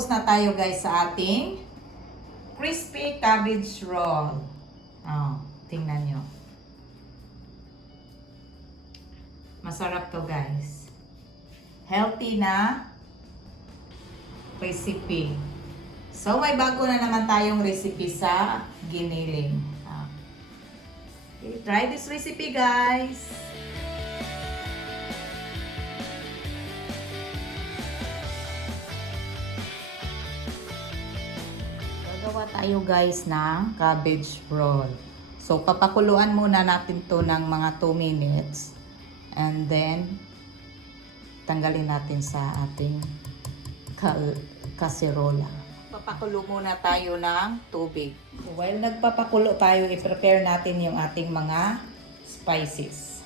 Tapos na tayo guys sa ating crispy cabbage roll. Oh, tingnan nyo. Masarap to guys. Healthy na recipe. So may bago na naman tayong recipe sa giniling. Okay, try this recipe guys. Gagawa tayo guys ng cabbage roll. So papakuluan muna natin to ng mga 2 minutes. And then, tanggalin natin sa ating kasserola. Papakulo muna tayo ng tubig. While nagpapakulo tayo, i-prepare natin yung ating mga spices.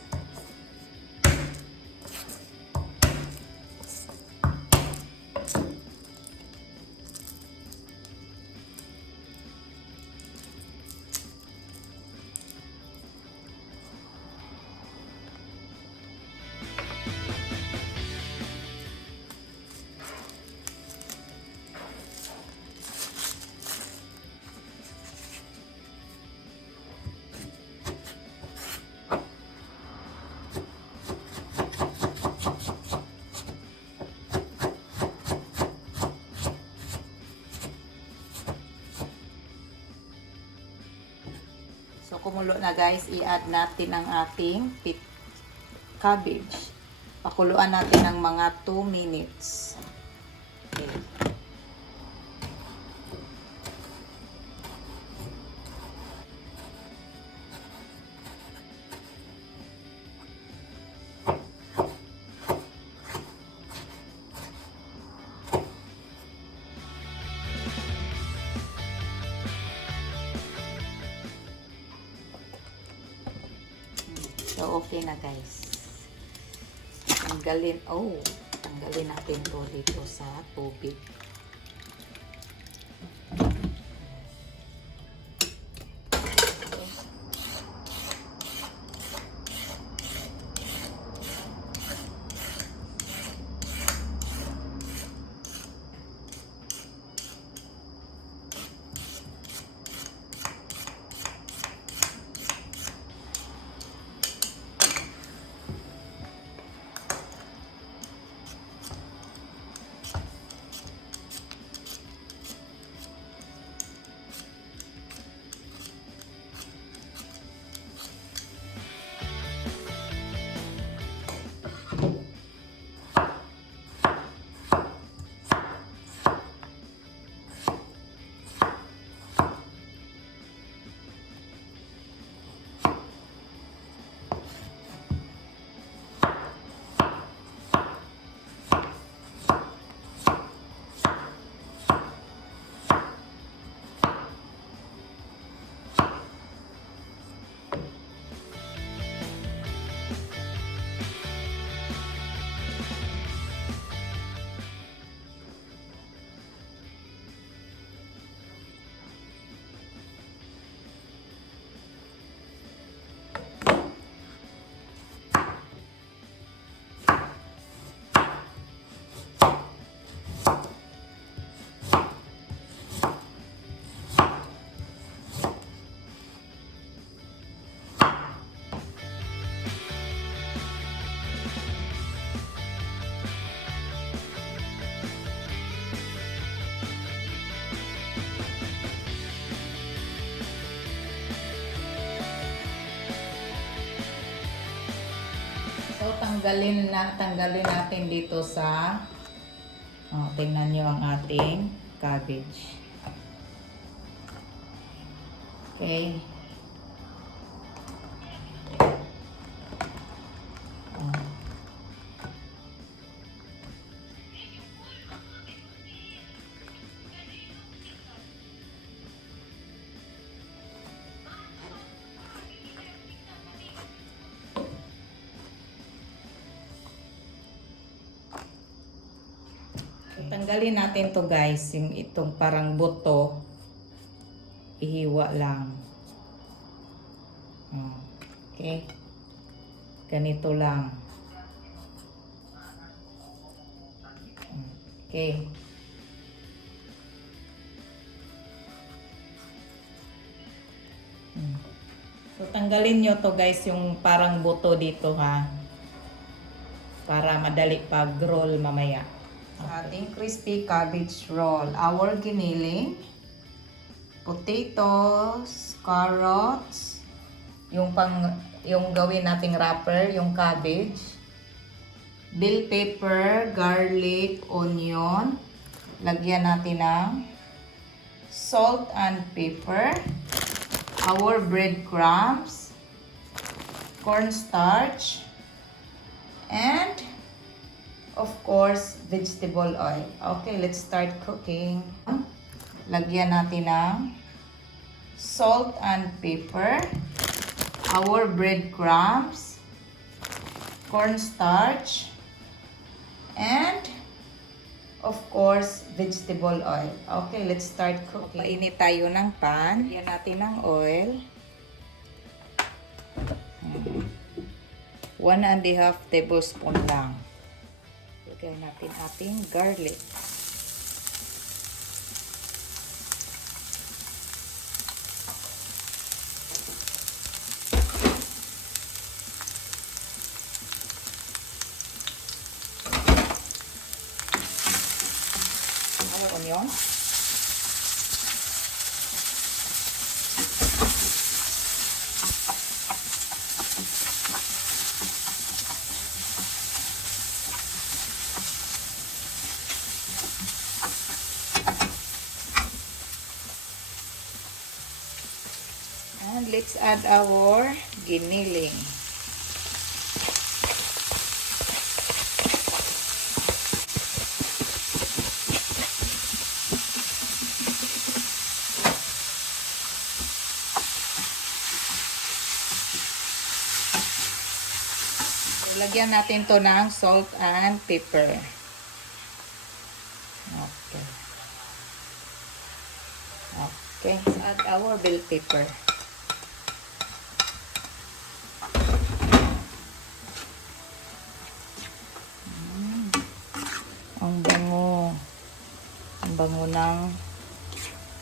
So, kumulo na guys, i-add natin ang ating cabbage. Pakuluan natin ng mga 2 minutes. Okay. So, okay na guys. Tanggalin natin to dito sa tubig. So, tanggalin natin dito sa tingnan nyo ang ating cabbage. Okay. Tanggalin natin to guys, yung itong parang buto, ihiwa lang. Okay. Ganito lang. Okay. So, tanggalin nyo to guys, yung parang buto dito ha. Para madali pag-roll mamaya. Sa ating crispy cabbage roll, our giniling, potatoes, carrots, yung gawin nating wrapper, yung cabbage, bell pepper, garlic, onion, lagyan natin ng salt and pepper, our breadcrumbs, cornstarch, and of course, vegetable oil. Okay, let's start cooking. Lagyan natin ng salt and pepper, our breadcrumbs, cornstarch, and of course, vegetable oil. Okay, let's start cooking. Painit tayo ng pan. Lagyan natin ng oil. 1.5 tablespoon lang. Lagyan natin ating garlic. Onion. And let's add our giniling. Lagyan natin to ng salt and pepper. Okay. Okay. Let's add our bell pepper. Ang bango. Ang bango ng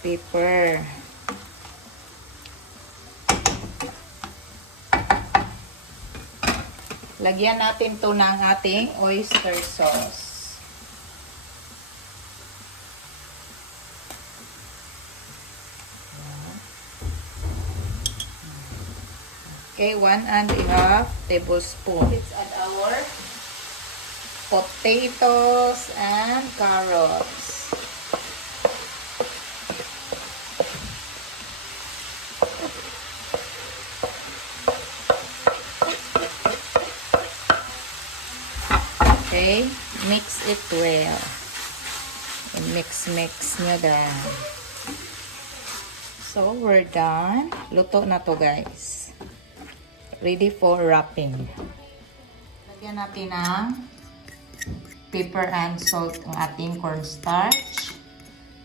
pepper. Lagyan natin to ng ating oyster sauce. Okay, 1.5 tablespoon. Let's add our potatoes and carrots. Okay, mix it well. And mix nyo then. So, we're done. Luto na to guys. Ready for wrapping. Lagyan natin ng pepper and salt ang ating cornstarch.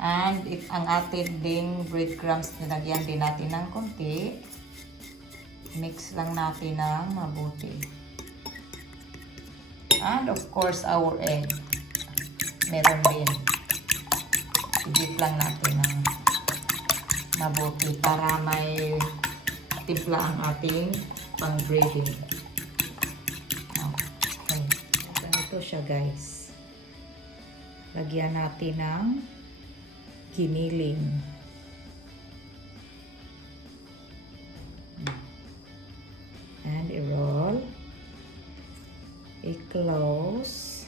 And ang ating ding breadcrumbs, nilagyan din natin ng konti. Mix lang natin ng mabuti. And of course, our egg. Meron din. Igit lang natin ng mabuti para may timpla ang ating pang-breading. Okay. Ganito siya guys. Lagyan natin ng giniling. And i-roll. I-close.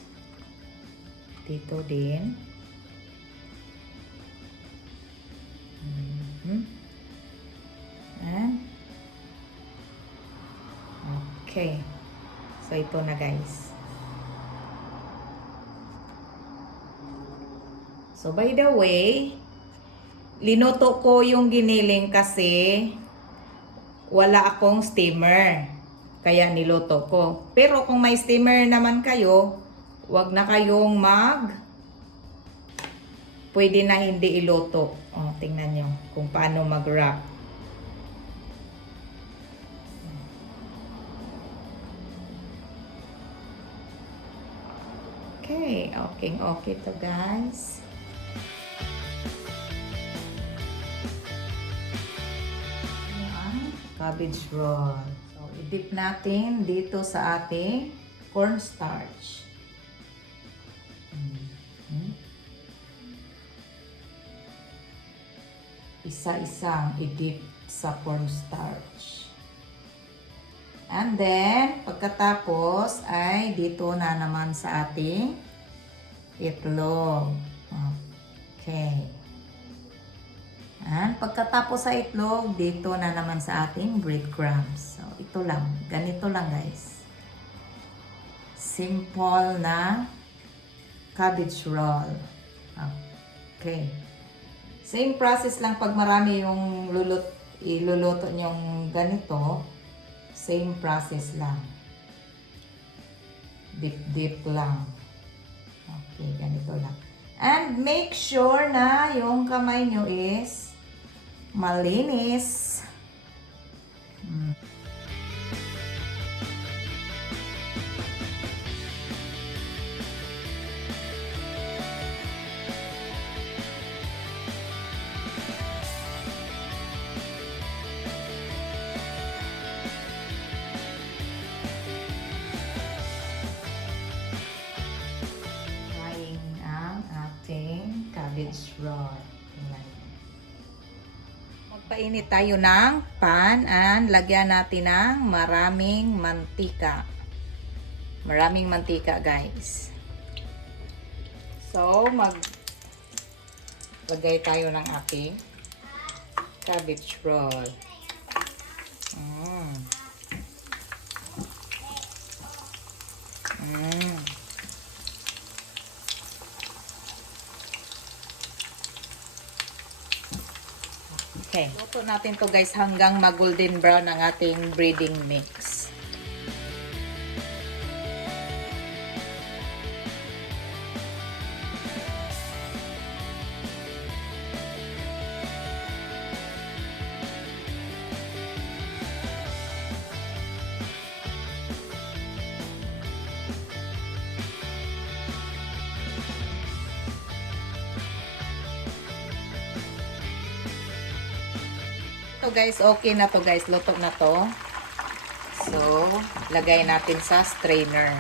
Dito din. And okay. So ito na guys. So by the way, linuto ko yung giniling kasi wala akong steamer. Kaya niluto ko. Pero kung may steamer naman kayo, wag na kayong pwede na hindi iluto. O, tingnan nyo kung paano mag-wrap. Okay, okay to guys. cabbage roll. So, i-dip natin dito sa ating cornstarch. Isa-isang i-dip sa cornstarch. And then, pagkatapos ay dito na naman sa ating itlog. Okay. And pagkatapos sa itlog, dito na naman sa ating breadcrumbs. So, ito lang. Ganito lang, guys. Simple na cabbage roll. Okay. Same process lang pag marami yung iluluto nyong ganito. Same process lang. Dip-dip lang. Okay, ganito lang. And make sure na yung kamay nyo is malinis. Cabbage roll. Magpainit tayo ng pan and lagyan natin ng maraming mantika. Maraming mantika, guys. So, maglagay tayo ng ating cabbage roll. Okay. Luto natin to, guys, hanggang mag-golden brown ang ating breading mix. To, guys, okay na to, guys. Luto na to. So, lagay natin sa strainer.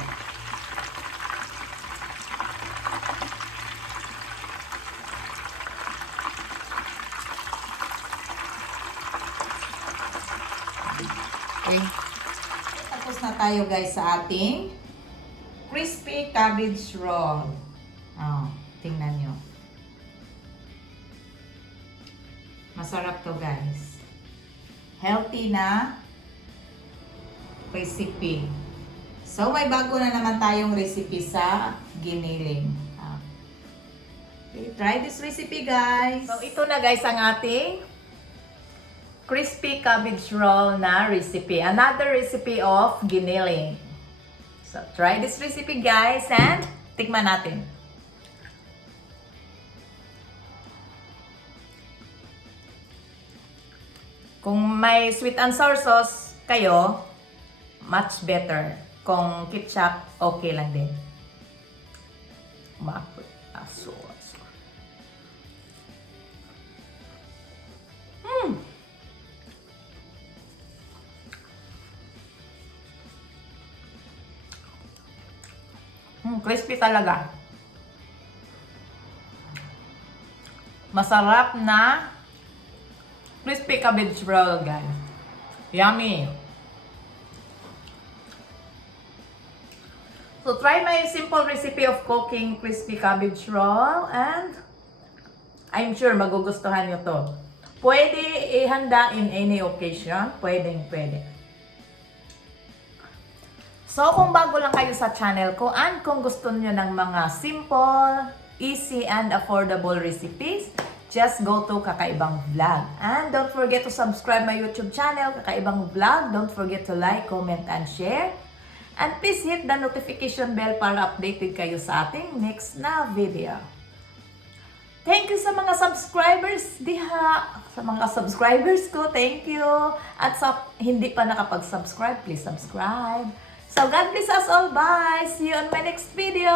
Okay. Tapos na tayo, guys, sa ating crispy cabbage roll. Tingnan nyo. Masarap to, guys. Healthy na recipe. So, may bago na naman tayong recipe sa giniling. Okay, try this recipe, guys. So, ito na, guys, ang ating crispy cabbage roll na recipe. Another recipe of giniling. So, try this recipe, guys, and tikman natin. Kung may sweet and sour sauce kayo, much better. Kung ketchup, okay lang din. Aso. Crispy talaga. Masarap na crispy cabbage roll, guys. Yummy. So, try my simple recipe of cooking crispy cabbage roll and I'm sure magugustuhan nyo to. Pwede ihanda in any occasion. Pwede. So, kung bago lang kayo sa channel ko and kung gusto nyo ng mga simple, easy, and affordable recipes, just go to Kaka'EVAng Vlog. And don't forget to subscribe my YouTube channel, Kaka'EVAng Vlog. Don't forget to like, comment, and share. And please hit the notification bell para updated kayo sa ating next na video. Thank you sa mga subscribers diha. Sa mga subscribers ko, thank you. At sa hindi pa nakapag-subscribe, please subscribe. So God bless us all. Bye. See you on my next video.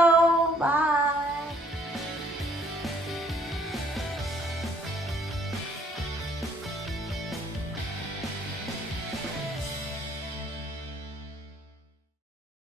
Bye.